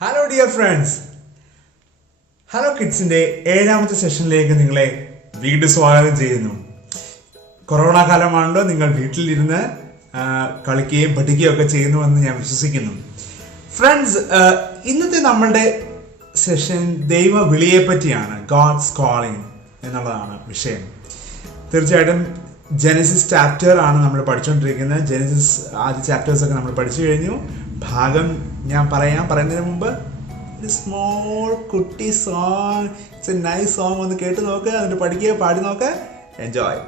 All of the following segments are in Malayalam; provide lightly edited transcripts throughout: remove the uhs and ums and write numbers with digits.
ഹലോ ഡിയർ ഫ്രണ്ട്സ്, ഹലോ കിഡ്സിന്റെ 7ാമത്തെ സെഷനിലേക്ക് നിങ്ങളെ വീണ്ടും സ്വാഗതം ചെയ്യുന്നു. കൊറോണ കാലമാണല്ലോ, നിങ്ങൾ വീട്ടിലിരുന്ന് കളിക്കുകയും പഠിക്കുകയും ഒക്കെ ചെയ്യുന്നുവെന്ന് ഞാൻ വിശ്വസിക്കുന്നു. ഫ്രണ്ട്സ്, ഇന്നത്തെ നമ്മളുടെ സെഷൻ ദൈവ വിളിയെ പറ്റിയാണ്. ഗോഡ്സ് കോളിംഗ് എന്നുള്ളതാണ് വിഷയം. തീർച്ചയായിട്ടും ജെനസിസ് ചാപ്റ്റർ ആണ് നമ്മൾ പഠിച്ചുകൊണ്ടിരിക്കുന്നത്. ജെനസിസ് ആദ്യ ചാപ്റ്റേഴ്സൊക്കെ നമ്മൾ പഠിച്ചു കഴിഞ്ഞു. ഭാഗം ഞാൻ പറയുന്നതിന് മുമ്പ് ഒരു സ്മോൾ കുട്ടി song, it's A nice song, ഒന്ന് കേട്ട് നോക്കുക, എന്നിട്ട് പഠിക്കുക, പാടി നോക്കുക, എൻജോയ്.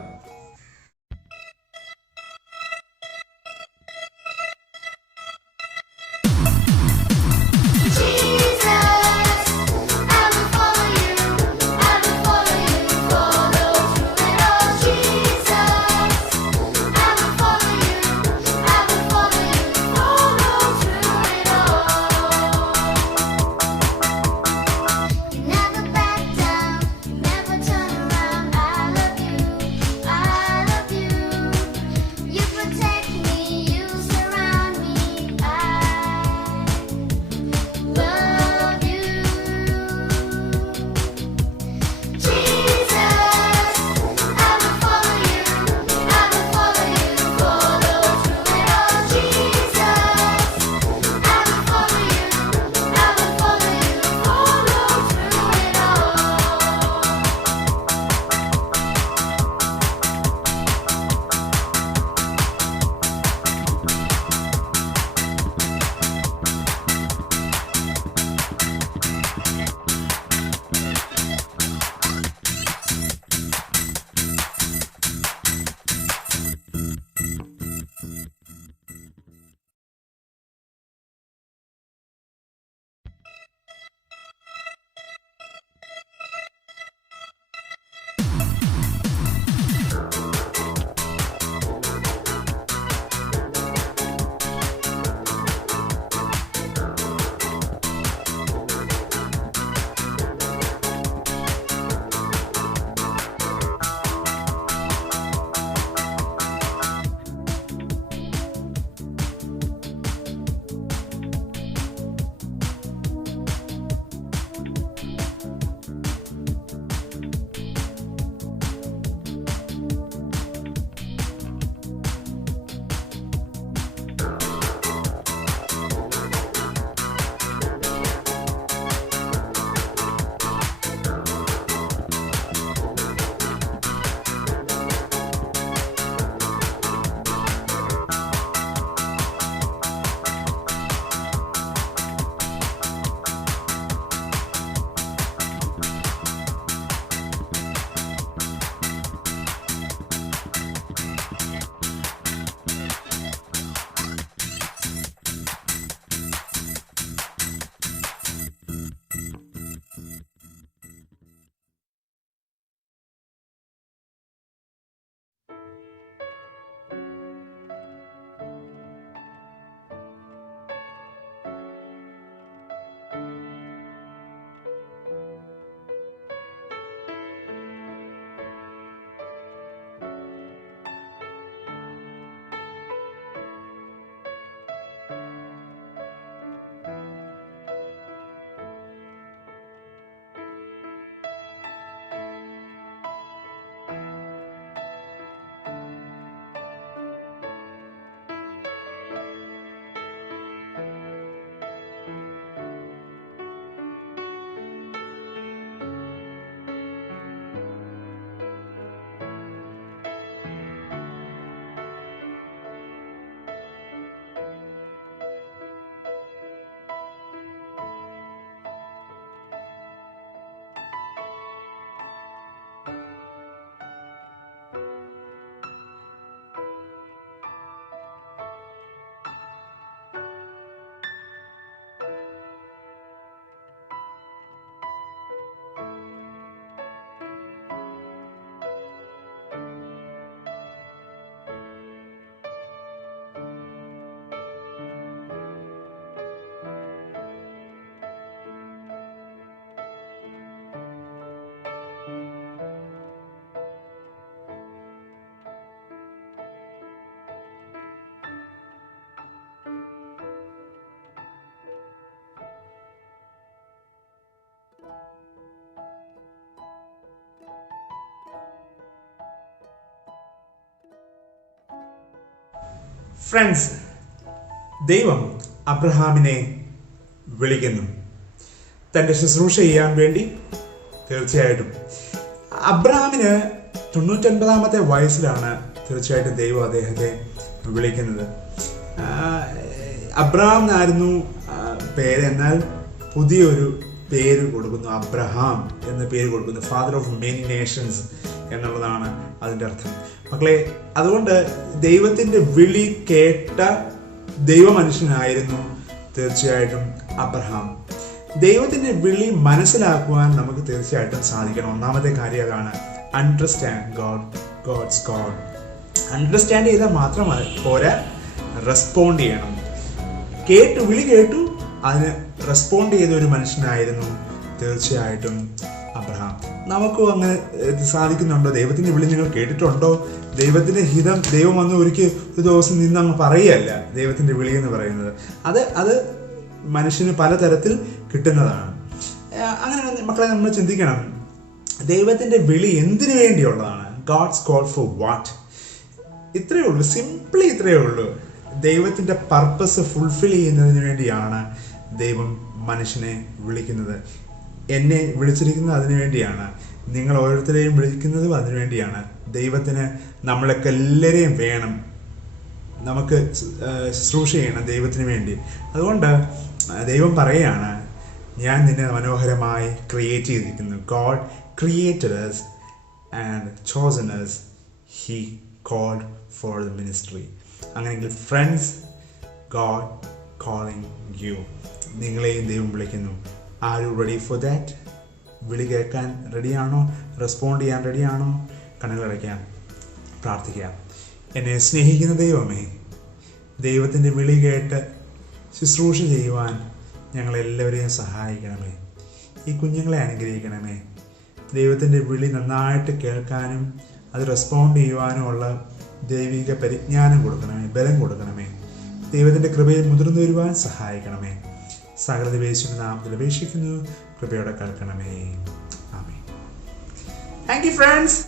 ഫ്രണ്ട്സ്, ദൈവം അബ്രഹാമിനെ വിളിക്കുന്നു തൻ്റെ ശുശ്രൂഷ ചെയ്യാൻ വേണ്ടി. തീർച്ചയായിട്ടും അബ്രഹാമിന് 99 വയസ്സിലാണ് തീർച്ചയായിട്ടും ദൈവം അദ്ദേഹത്തെ വിളിക്കുന്നത്. അബ്രഹാം എന്നായിരുന്നു പേര്, എന്നാൽ പുതിയൊരു പേര് കൊടുക്കുന്നു, അബ്രഹാം എന്ന പേര് കൊടുക്കുന്നു. ഫാദർ ഓഫ് മെനി നേഷൻസ് എന്നുള്ളതാണ് അതിൻ്റെ അർത്ഥം. മക്കളെ, അതുകൊണ്ട് ദൈവത്തിൻ്റെ വിളി കേട്ട ദൈവമനുഷ്യനായിരുന്നു തീർച്ചയായിട്ടും അബ്രഹാം. ദൈവത്തിൻ്റെ വിളി മനസ്സിലാക്കുവാൻ നമുക്ക് തീർച്ചയായിട്ടും സാധിക്കണം. ഒന്നാമത്തെ കാര്യം അതാണ്, അണ്ടർസ്റ്റാൻഡ് ഗോഡ്സ് കോൾ. അണ്ടർസ്റ്റാൻഡ് ചെയ്താൽ മാത്രം പോരാ, റെസ്പോണ്ട് ചെയ്യണം. വിളി കേട്ടു, അതിന് റെസ്പോണ്ട് ചെയ്ത ഒരു മനുഷ്യനായിരുന്നു തീർച്ചയായിട്ടും അബ്രഹാം. നമുക്കും അങ്ങനെ സാധിക്കുന്നുണ്ടോ? ദൈവത്തിൻ്റെ വിളി നിങ്ങൾ കേട്ടിട്ടുണ്ടോ? ദൈവത്തിൻ്റെ ഹിതം ദൈവം വന്ന് ഒരു ദിവസം നിന്ന് അങ്ങ് പറയുകയല്ല. ദൈവത്തിൻ്റെ വിളി എന്ന് പറയുന്നത് അത് മനുഷ്യന് പലതരത്തിൽ കിട്ടുന്നതാണ്. അങ്ങനെ മക്കളെ നമ്മൾ ചിന്തിക്കണം, ദൈവത്തിൻ്റെ വിളി എന്തിനു വേണ്ടിയുള്ളതാണ്? God's call for what? ഇത്രയേ ഉള്ളൂ, സിംപ്ലി ഇത്രയേ ഉള്ളൂ. ദൈവത്തിൻ്റെ പർപ്പസ് ഫുൾഫിൽ ചെയ്യുന്നതിന് വേണ്ടിയാണ് ദൈവം മനുഷ്യനെ വിളിക്കുന്നത്. എന്നെ വിളിച്ചിരിക്കുന്നത് അതിനു വേണ്ടിയാണ്. നിങ്ങൾ ഓരോരുത്തരെയും വിളിക്കുന്നതും അതിനു വേണ്ടിയാണ്. ദൈവത്തിന് നമ്മളൊക്കെ എല്ലാവരെയും വേണം. നമുക്ക് ശുശ്രൂഷ ചെയ്യണം ദൈവത്തിന് വേണ്ടി. അതുകൊണ്ട് ദൈവം പറയുകയാണ്, ഞാൻ നിന്നെ മനോഹരമായി ക്രിയേറ്റ് ചെയ്തിരിക്കുന്നു. God created us and chosen us. He called for the ministry. അങ്ങനെയെങ്കിൽ ഫ്രണ്ട്സ്, ഗോഡ് കോളിംഗ് യു. നിങ്ങളെയും ദൈവം വിളിക്കുന്നു. Are you ready for that? വിളി കേൾക്കാൻ റെഡിയാണോ? റെസ്പോണ്ട് ചെയ്യാൻ റെഡിയാണോ? കണ്ണുകളടയ്ക്കാം, പ്രാർത്ഥിക്കാം. എന്നെ സ്നേഹിക്കുന്ന ദൈവമേ, ദൈവത്തിൻ്റെ വിളി കേട്ട് ശുശ്രൂഷ ചെയ്യുവാൻ ഞങ്ങളെല്ലാവരെയും സഹായിക്കണമേ. ഈ കുഞ്ഞുങ്ങളെ അനുഗ്രഹിക്കണമേ. ദൈവത്തിൻ്റെ വിളി നന്നായിട്ട് കേൾക്കാനും അത് റെസ്പോണ്ട് ചെയ്യുവാനുമുള്ള ദൈവിക പരിജ്ഞാനം കൊടുക്കണമേ, ബലം കൊടുക്കണമേ. ദൈവത്തിൻ്റെ കൃപയിൽ മുതിർന്നു വരുവാൻ സഹായിക്കണമേ. സകല യേശുവിന്റെ നാമത്തിൽ അപേക്ഷിക്കുന്നു, കൃപയോടെ കേൾക്കണമേ. ആമേൻ. Thank you friends.